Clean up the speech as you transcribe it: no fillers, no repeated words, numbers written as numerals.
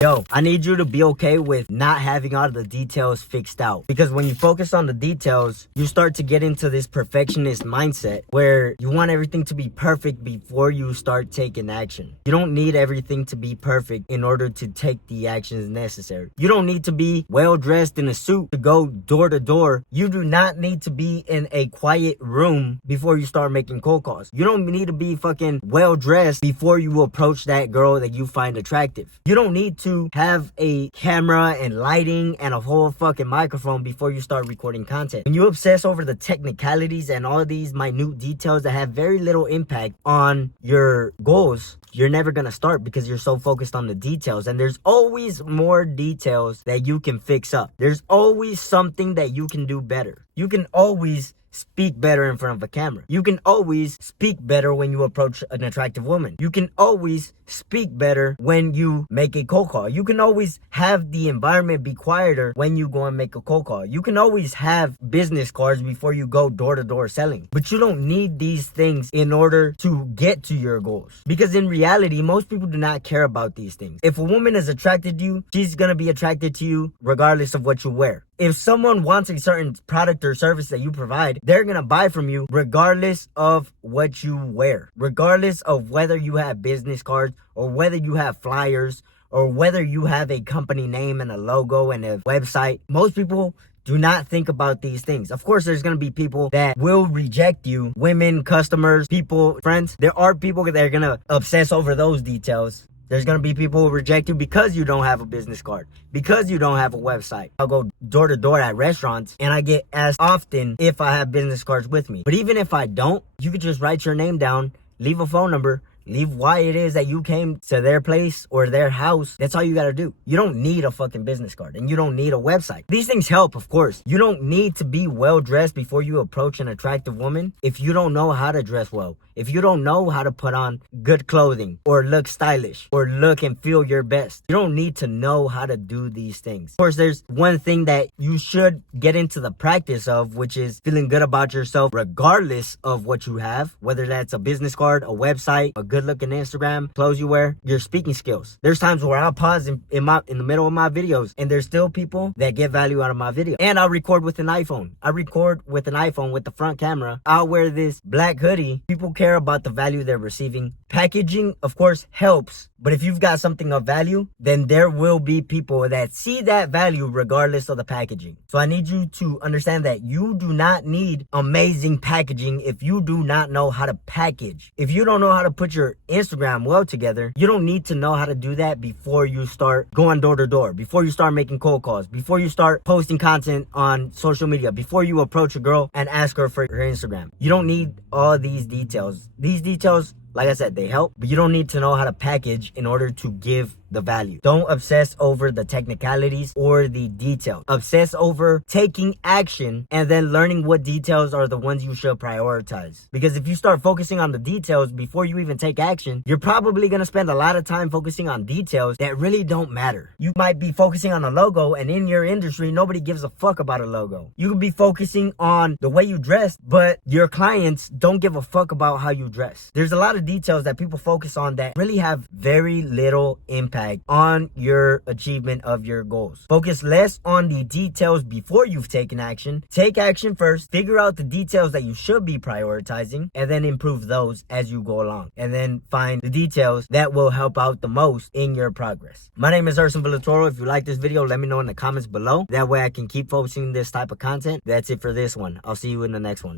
Yo, I need you to be okay with not having all the details fixed out. Because when you focus on the details, you start to get into this perfectionist mindset where you want everything to be perfect before you start taking action. You don't need everything to be perfect in order to take the actions necessary. You don't need to be well dressed in a suit to go door to door. You do not need to be in a quiet room before you start making cold calls. You don't need to be fucking well dressed before you approach that girl that you find attractive. You don't need to have a camera and lighting and a whole fucking microphone before you start recording content. When you obsess over the technicalities and all these minute details that have very little impact on your goals, you're never gonna start because you're so focused on the details. And there's always more details that you can fix up. There's always something that you can do better. You can always speak better in front of a camera. You can always speak better when you approach an attractive woman. You can always speak better when you make a cold call. You can always have the environment be quieter when you go and make a cold call. You can always have business cards before you go door to door selling. But you don't need these things in order to get to your goals. Because in reality, most people do not care about these things. If a woman is attracted to you, she's gonna be attracted to you regardless of what you wear. If someone wants a certain product or service that you provide, they're gonna buy from you regardless of what you wear, regardless of whether you have business cards or whether you have flyers or whether you have a company name and a logo and a website. Most people do not think about these things. Of course, there's gonna be people that will reject you, women, customers, people, friends. There are people that are gonna obsess over those details. There's going to be people who reject you because you don't have a business card, because you don't have a website. I'll go door to door at restaurants and I get asked often if I have business cards with me. But even if I don't, you could just write your name down, leave a phone number, leave why it is that you came to their place or their house. That's all you got to do. You don't need a fucking business card and you don't need a website. These things help, of course. You don't need to be well dressed before you approach an attractive woman if you don't know how to dress well. If you don't know how to put on good clothing or look stylish or look and feel your best, you don't need to know how to do these things. Of course, there's one thing that you should get into the practice of, which is feeling good about yourself regardless of what you have, whether that's a business card, a website, a good looking Instagram, clothes you wear, your speaking skills. There's times where I'll pause in the middle of my videos and there's still people that get value out of my video. And I'll record with an iPhone. I record with an iPhone with the front camera. I'll wear this black hoodie. People care about the value they're receiving. Packaging, of course, helps. But if you've got something of value, then there will be people that see that value regardless of the packaging. So I need you to understand that you do not need amazing packaging if you do not know how to package. If you don't know how to put your Instagram well together, you don't need to know how to do that before you start going door to door, before you start making cold calls, before you start posting content on social media, before you approach a girl and ask her for her Instagram. You don't need all these details. These details, like I said, they help, but you don't need to know how to package in order to give the value. Don't obsess over the technicalities or the details. Obsess over taking action and then learning what details are the ones you should prioritize. Because if you start focusing on the details before you even take action, you're probably going to spend a lot of time focusing on details that really don't matter. You might be focusing on a logo, and in your industry, nobody gives a fuck about a logo. You could be focusing on the way you dress, but your clients don't give a fuck about how you dress. There's a lot of details that people focus on that really have very little impact on your achievement of your goals. Focus less on the details before you've taken action. Take action first, figure out the details that you should be prioritizing, and then improve those as you go along. And then find the details that will help out the most in your progress. My name is Herson Villatoro. If you like this video, let me know in the comments below. That way I can keep posting this type of content. That's it for this one. I'll see you in the next one.